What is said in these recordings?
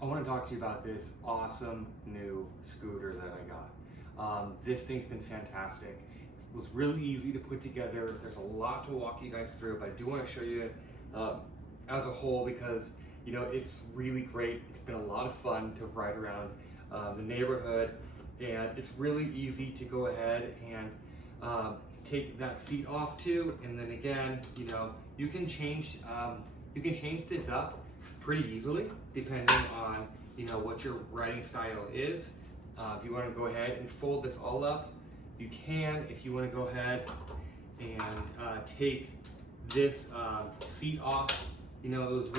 I want to talk to you about this awesome new scooter that I got. This thing's been fantastic. It was really easy to put together. There's a lot to walk you guys through, but I do want to show you it as a whole because it's really great. It's been a lot of fun to ride around the neighborhood, and it's really easy to go ahead and take that seat off too. And then again, you can change this up pretty easily depending on what your riding style is. If you want to go ahead and fold this all up, you can. If you want to go ahead and take this seat off, it's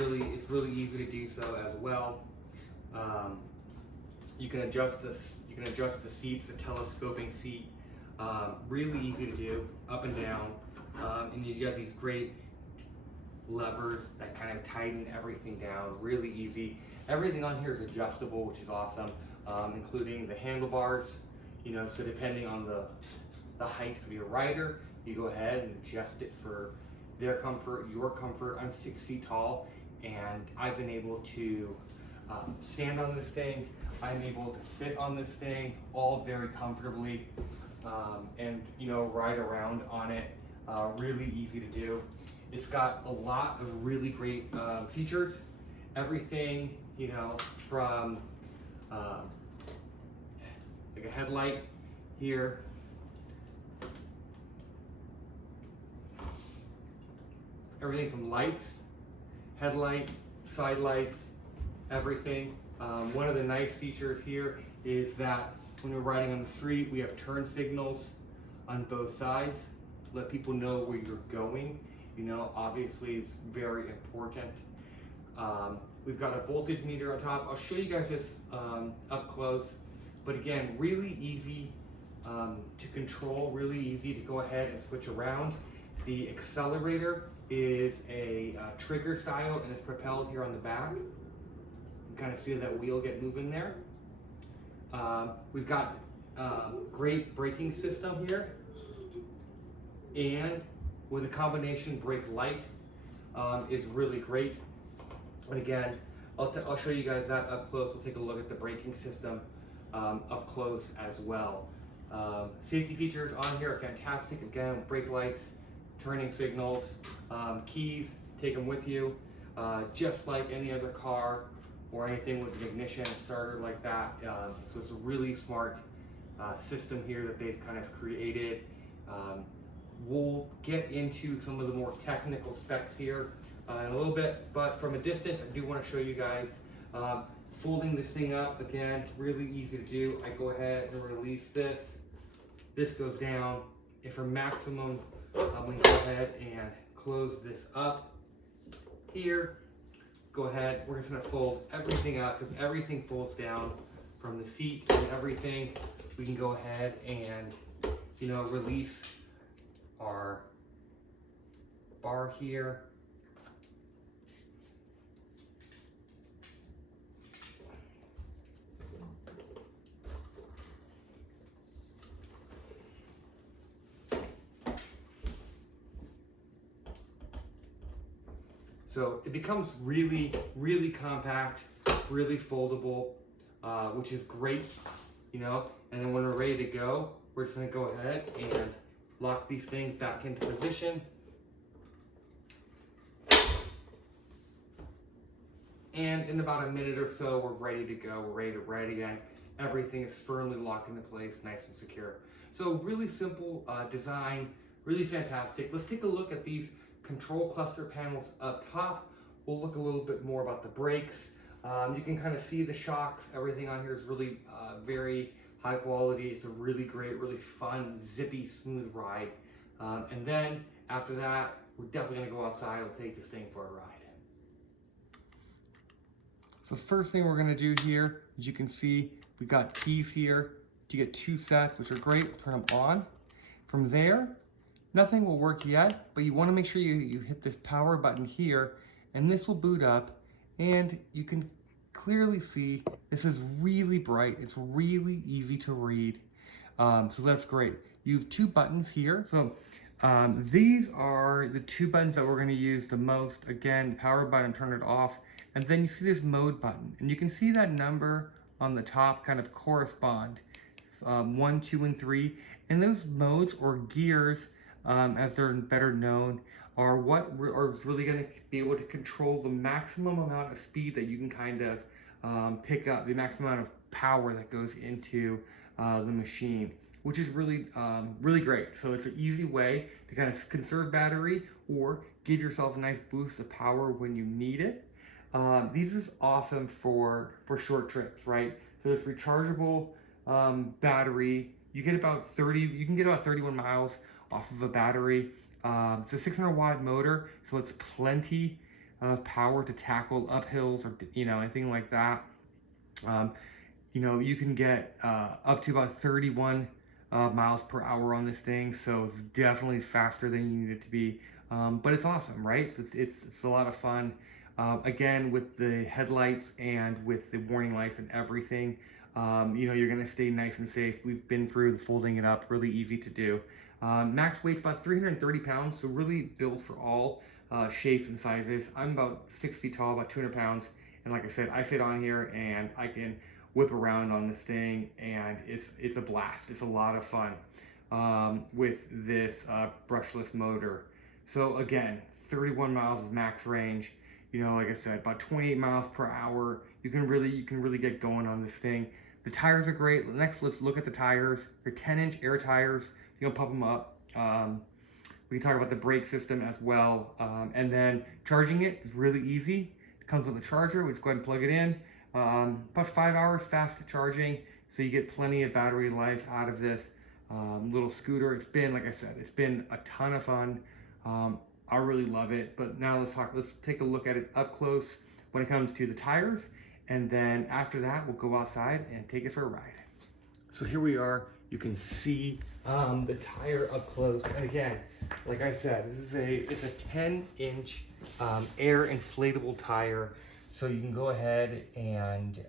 really easy to do so as well. You can adjust this. You can adjust the seats, a telescoping seat. Really easy to do, up and down, and you got these great levers that kind of tighten everything down. Really easy. Everything on here is adjustable, which is awesome, including the handlebars. So depending on the height of your rider, you go ahead and adjust it for their comfort, your comfort. I'm 6 feet tall, and I've been able to stand on this thing. I'm able to sit on this thing, all very comfortably, and ride around on it. Really easy to do. It's got a lot of really great features. Everything, from like a headlight here, everything from lights, headlight, side lights, everything. One of the nice features here is that when you're riding on the street, we have turn signals on both sides. Let people know where you're going. Obviously it's very important. We've got a voltage meter on top. I'll show you guys this up close. But again, really easy to control, really easy to go ahead and switch around. The accelerator is a trigger style, and it's propelled here on the back. You kind of see that wheel get moving there. We've got great braking system here, and with a combination brake light is really great. And again, I'll show you guys that up close. We'll take a look at the braking system up close as well. Safety features on here are fantastic. Again, brake lights, turning signals, keys, take them with you, just like any other car or anything with an ignition starter like that. So it's a really smart system here that they've kind of created. We'll get into some of the more technical specs here in a little bit, but from a distance, I do want to show you guys folding this thing up. Again, really easy to do. I go ahead and release this. This goes down, and for maximum, I'm going to go ahead and close this up here. Go ahead, we're just going to fold everything up because everything folds down from the seat and everything. We can go ahead and release our bar here. So it becomes really, really compact, really foldable, which is great, and then when we're ready to go, we're just gonna go ahead and lock these things back into position. And in about a minute or so, we're ready to go. We're ready to ride again. Everything is firmly locked into place, nice and secure. So really simple design, really fantastic. Let's take a look at these control cluster panels up top. We'll look a little bit more about the brakes. You can kind of see the shocks. Everything on here is really very high quality. It's a really great, really fun, zippy, smooth ride. And then after that, we're definitely gonna go outside. We'll take this thing for a ride. So the first thing we're gonna do here, as you can see, we've got keys here to get 2 sets, which are great. We'll turn them on. From there, nothing will work yet, but you wanna make sure you hit this power button here, and this will boot up, and you can clearly see this is really bright. It's really easy to read. So that's great. You have 2 buttons here. So these are the 2 buttons that we're going to use the most. Again, the power button, turn it off, and then you see this mode button, and you can see that number on the top kind of correspond, 1, 2, and 3, and those modes or gears, as they're better known, are what are really going to be able to control the maximum amount of speed that you can kind of pick up, the maximum amount of power that goes into the machine, which is really really great. So it's an easy way to kind of conserve battery or give yourself a nice boost of power when you need it. These is awesome for short trips, right? So this rechargeable battery, you can get about 31 miles off of a battery. It's a 600 watt motor, so it's plenty of power to tackle uphills or anything like that. You can get up to about 31 miles per hour on this thing, so it's definitely faster than you need it to be. But it's awesome, right? So it's a lot of fun. Again, with the headlights and with the warning lights and everything, you're gonna stay nice and safe. We've been through the folding it up, really easy to do. Max weight's about 330 pounds, so really built for all shapes and sizes. I'm about 6 feet tall, about 200 pounds, and like I said, I fit on here and I can whip around on this thing, and it's a blast. It's a lot of fun with this brushless motor. So again, 31 miles of max range. Like I said, about 28 miles per hour. You can really get going on this thing. The tires are great. Next, let's look at the tires. They're 10-inch air tires. You can pump them up. We can talk about the brake system as well. And then charging it is really easy. It comes with a charger. We just go ahead and plug it in. About 5 hours fast charging, so you get plenty of battery life out of this little scooter. It's been, like I said, it's been a ton of fun. I really love it. But now let's take a look at it up close when it comes to the tires, and then after that we'll go outside and take it for a ride. So here we are. You can see the tire up close, and again, like I said, it's a 10-inch air inflatable tire, so you can go ahead and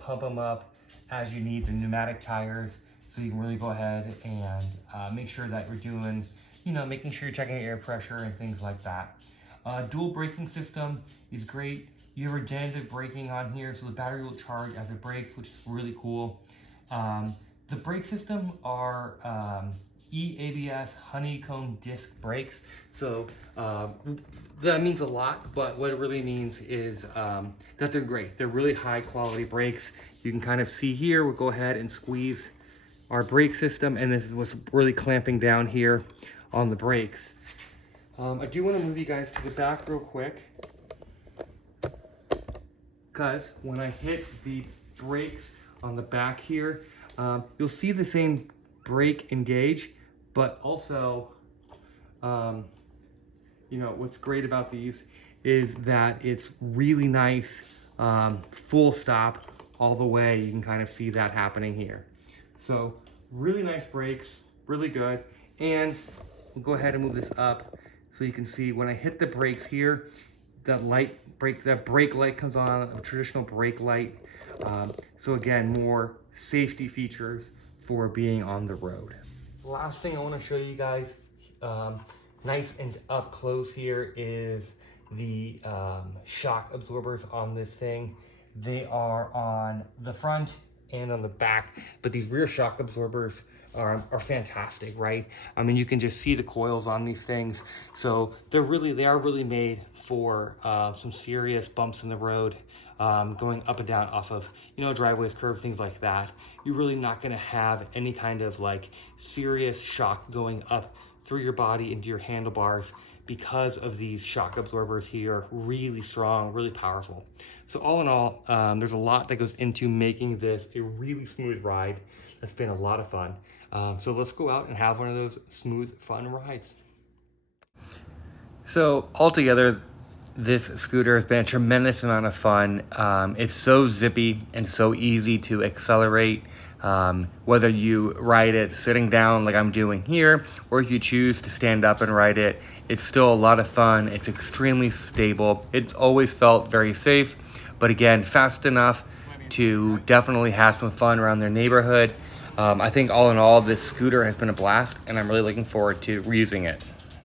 pump them up as you need. The pneumatic tires, so you can really go ahead and make sure that you're doing, making sure you're checking your air pressure and things like that. Dual braking system is great. You have regenerative braking on here, so the battery will charge as it brakes, which is really cool. The brake system are EABS honeycomb disc brakes. So that means a lot, but what it really means is that they're great. They're really high quality brakes. You can kind of see here, we'll go ahead and squeeze our brake system, and this is what's really clamping down here on the brakes. I do want to move you guys to the back real quick, because when I hit the brakes on the back here, you'll see the same brake engage, but also, what's great about these is that it's really nice, full stop all the way. You can kind of see that happening here. So really nice brakes, really good. And we'll go ahead and move this up so you can see when I hit the brakes here, that brake light comes on, a traditional brake light. So again, more safety features for being on the road. Last thing I want to show you guys, nice and up close here, is the shock absorbers on this thing. They are on the front and on the back, but these rear shock absorbers are fantastic, right? I mean, you can just see the coils on these things. So they are really made for some serious bumps in the road, going up and down off of, driveways, curbs, things like that. You're really not gonna have any kind of like serious shock going up through your body into your handlebars because of these shock absorbers here. Really strong, really powerful. So all in all, there's a lot that goes into making this a really smooth ride. That's been a lot of fun. So let's go out and have one of those smooth, fun rides. So altogether, this scooter has been a tremendous amount of fun. It's so zippy and so easy to accelerate, whether you ride it sitting down like I'm doing here, or if you choose to stand up and ride it. It's still a lot of fun. It's extremely stable. It's always felt very safe, but again, fast enough to definitely have some fun around their neighborhood. I think all in all, this scooter has been a blast, and I'm really looking forward to reusing it.